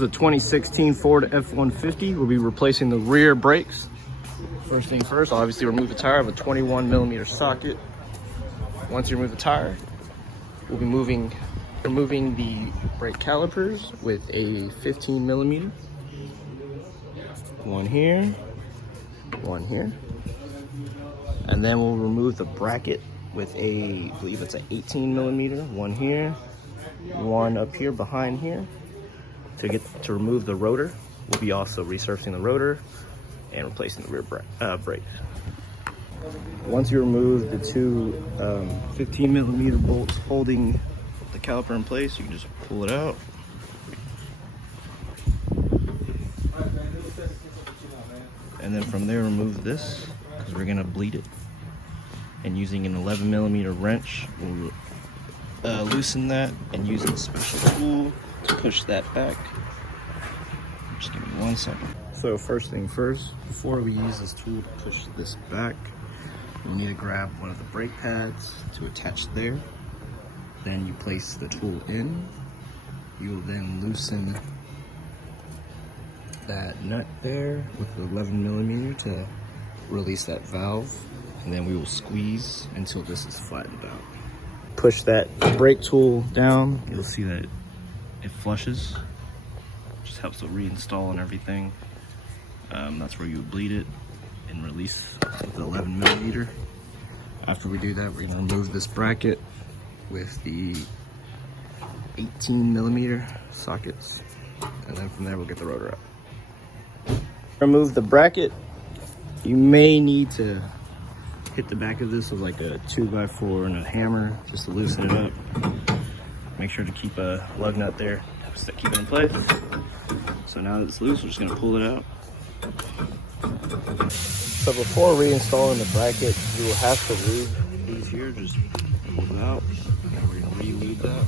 is a 2016 Ford F150. We'll be replacing the rear brakes. First thing first, I'll obviously remove the tire of a 21mm socket. Once you remove the tire, we'll be removing the brake calipers with a 15mm. One here, one here. And then we'll remove the bracket with I believe it's an 18mm. One here, one up here behind here. To remove the rotor, we'll be also resurfacing the rotor and replacing the rear brake. Once you remove the two 15mm bolts holding the caliper in place, you can just pull it out. And then from there, remove this because we're gonna bleed it. And using an 11mm wrench, we'll loosen that and use a special tool to push that back. Just give me 1 second. So first thing first, before we use this tool to push this back, you need to grab one of the brake pads to attach there. Then you place the tool in. You will then loosen that nut there with the 11mm to release that valve. And then we will squeeze until this is flattened out. Push that brake tool down. You'll see that it flushes. Just helps to reinstall and everything. That's where you bleed it and release with the 11mm. After we do that, we're gonna remove this bracket with the 18mm sockets. And then from there, we'll get the rotor out. Remove the bracket. You may need to hit the back of this with like a 2x4 and a hammer just to loosen it up. Make sure to keep a lug nut there to keep it in place. So now that it's loose, we're just gonna pull it out. So before reinstalling the bracket, you will have to lube these here. Just pull them out. And we're gonna re-lube that.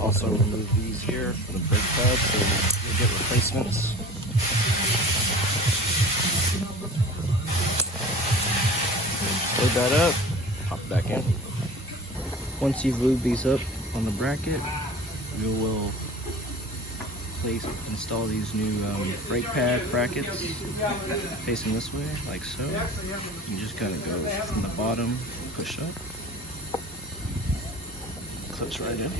Also remove these here from the brake pads so you'll get replacements. Load that up, pop it back in. Once you've lubed these up on the bracket, you will install these new brake pad brackets facing this way, like so. You just kind of go from the bottom, push up, clips right in.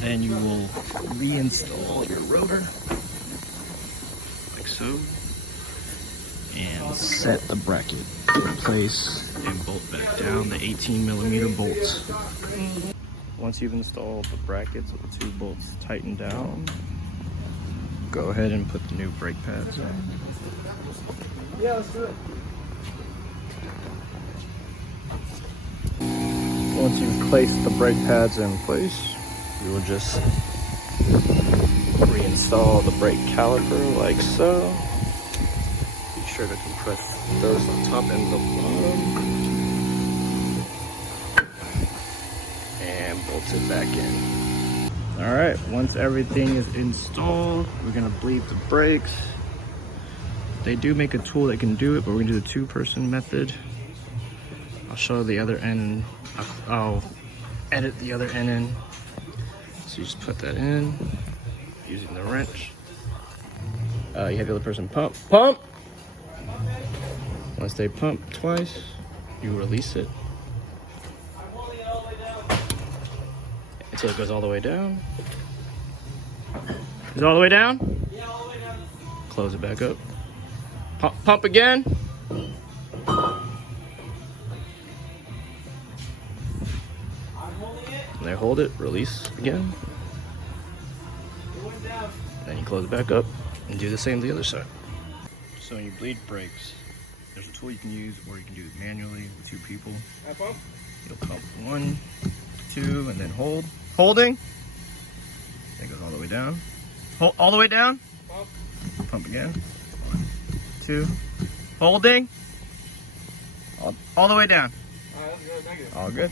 Then you will reinstall your rotor, like so. And set the bracket in place and bolt back down the 18mm bolts. Once you've installed the brackets with the two bolts tightened down, go ahead and put the new brake pads on. Yeah, let's do it. Once you've placed the brake pads in place, you will just reinstall the brake caliper like so. Sure to compress those on top and the bottom and bolt it back in. All right, once everything is installed, we're gonna bleed the brakes. They do make a tool that can do it, but we're gonna do the two-person method. I'll show the other end. I'll edit the other end in. So you just put that in using the wrench. You have the other person pump. Once they pump twice, you release it until it goes all the way down. Is it all the way down? Yeah, all the way down. Close it back up. Pump again. I'm holding it. And they hold it, release again. It went down. Then you close it back up and do the same to the other side. So when you bleed brakes, there's a tool you can use, or you can do it manually with two people. I pump. You'll pump 1, 2, and then hold. Holding. It goes all the way down. Hold all the way down. Pump. Pump again. 1, 2. Holding. All the way down. That's good. Negative. All good.